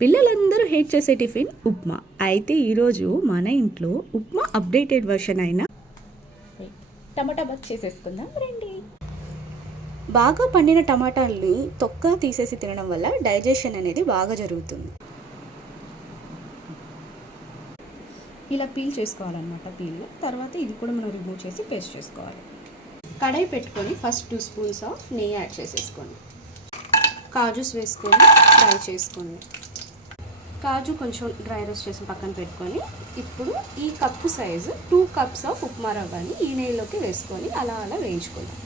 పిల్లలందరూ హేట్ చేసే టిఫిన్ ఉప్మా. అయితే ఈరోజు మన ఇంట్లో ఉప్మా అప్డేటెడ్ వర్షన్ అయిన టమాటా బాత్ చేసేసుకుందాం రండి. బాగా పండిన టమాటాలని తొక్క తీసేసి తినడం వల్ల డైజెషన్ అనేది బాగా జరుగుతుంది. ఇలా పీల్ చేసుకోవాలన్నమాట. పీల్ తర్వాత ఇది కూడా మనం రిమూవ్ చేసి పేస్ట్ చేసుకోవాలి. కడాయి పెట్టుకొని ఫస్ట్ 2 స్పూన్స్ ఆఫ్ నెయ్యి యాడ్ చేసేసుకోండి. కాజూస్ వేసుకొని ఫ్రై చేసుకోండి. కాజు కొంచెం డ్రై రోస్ట్ చేసి పక్కన పెట్టుకొని ఇప్పుడు ఈ cup size 2 cups of upma రవ్వని ఈ నెయ్యిలోకి వేసుకొని అలా అలా వేయించుకుందాం.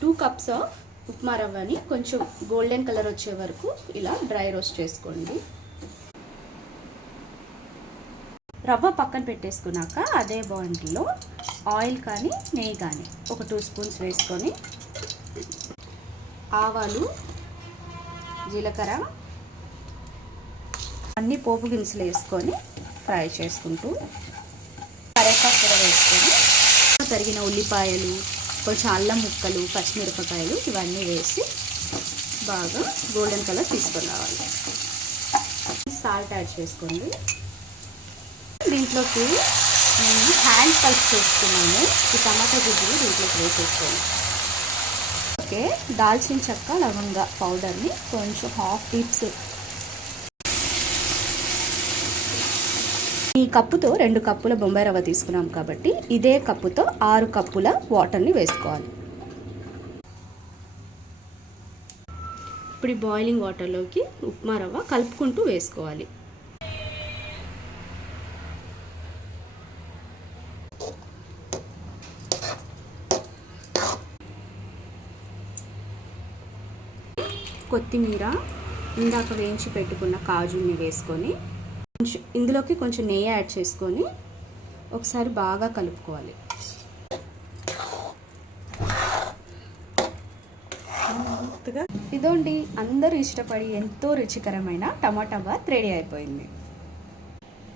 2 కప్స్ ఆఫ్ ఉప్మా రవ్వని కొంచెం గోల్డెన్ కలర్ వచ్చే వరకు ఇలా డ్రై రోస్ట్ చేసుకోండి. రవ్వ పక్కన పెట్టేసుకున్నాక అదే బాండిలో ఆయిల్ కానీ నెయ్యి కానీ ఒక 2 స్పూన్స్ వేసుకొని ఆవాలు, జీలకర్ర అన్ని పోపు దినుసులు వేసుకొని ఫ్రై చేసుకుంటూ కరివేపాకు కూడా వేసుకొని తరిగిన ఉల్లిపాయలు, కొంచెం అల్లం ముక్కలు, పచ్చిమిరపకాయలు ఇవన్నీ వేసి బాగా గోల్డెన్ కలర్ తీసుకొని రావాలి. సాల్ట్ యాడ్ చేసుకోండి. దీంట్లోకి నేను హ్యాండ్ పల్స్ చేసుకున్నాను. ఈ టమాటా గుజ్జుని దీంట్లోకి వేసేసుకోండి. ఓకే, దాల్చిన చెక్క, లవంగ పౌడర్ని కొంచెం హాఫ్ టీప్స్. ఈ కప్పుతో 2 కప్పుల బొంబాయి రవ్వ తీసుకున్నాం కాబట్టి ఇదే కప్పుతో 6 కప్పుల వాటర్ని వేసుకోవాలి. ఇప్పుడు ఈ బాయిలింగ్ వాటర్లోకి ఉప్మా రవ్వ కలుపుకుంటూ వేసుకోవాలి. కొత్తిమీర, ఇందాక వేయించి పెట్టుకున్న కాజుని వేసుకొని ఇందులోకి కొంచెం నెయ్యి యాడ్ చేసుకొని ఒకసారి బాగా కలుపుకోవాలి. ఇదోండి, అందరూ ఇష్టపడి ఎంతో రుచికరమైన టమాటా బాత్ రెడీ అయిపోయింది.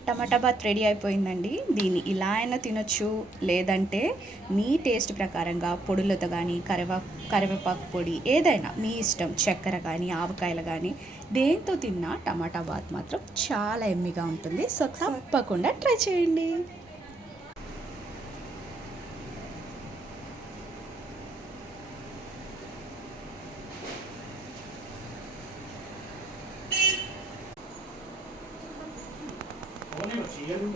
టమాటా బాత్ రెడీ అయిపోయిందండి. దీన్ని ఇలా అయినా తినొచ్చు, లేదంటే మీ టేస్ట్ ప్రకారంగా పొడులతో కానీ కరివేపాకు పొడి ఏదైనా మీ ఇష్టం, చక్కెర కానీ ఆవకాయలు కానీ దేంతో తిన్నా టమాటా బాత్ మాత్రం చాలా ఎమ్మిగా ఉంటుంది. సో తప్పకుండా ట్రై చేయండి. Bueno, si yo no